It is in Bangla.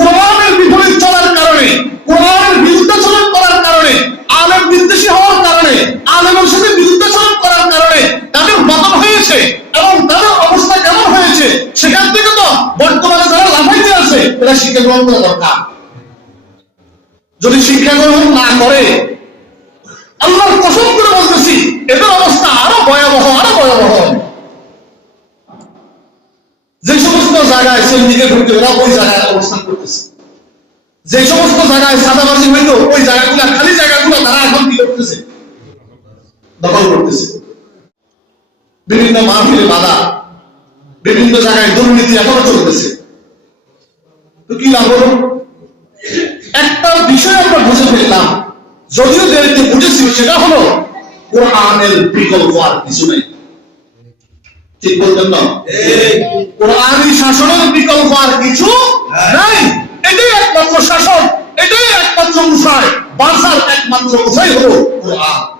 কোরআনের বিপরীত চলার কারণে, কোরআনের বিরুদ্ধাচরণ করার কারণে, আলেম নির্দেশী হওয়ার কারণে আলেমের সাথে বিরুদ্ধাচরণ করার কারণে তাদের পতন হয়েছে এবং তাদের অবস্থা কেমন হয়েছে, সেখান থেকে তো বর্তমানে যারা লাফাইতে আছে, তারা শিক্ষা গ্রহণ করা দরকার। যদি শিক্ষা গ্রহণ না করে, আল্লাহর কসম করে বলতেছি, এদের অবস্থা আরও ভয়াবহ আরও ভয়াবহ। যে সমস্ত জায়গায় সৈনিকের ঢুকতে, ওরা ওই জায়গায় করতেছে। যে সমস্ত জায়গায় সাদাবাজি হইতো ওই জায়গাগুলো খালি জায়গাগুলো তারা এখন কি করতেছে? দখল করতেছে। বিভিন্ন মাহফিলে বাধা বিভিন্ন জায়গায় দুর্নীতি এখনও চলতেছে। তো কি লাভ হলো? একটা বিষয় আমরা বুঝে ফেললাম যদিও দেরিতে বুঝেছি সেটা হলো কোরআনের বিকল্প আর কিছু নেই। ঠিক বলতেন না কোরআনী শাসনের বিকল্প আর কিছু নাই এটাই একমাত্র উপায় বাঁচার একমাত্র উপায় হলো কোরআন।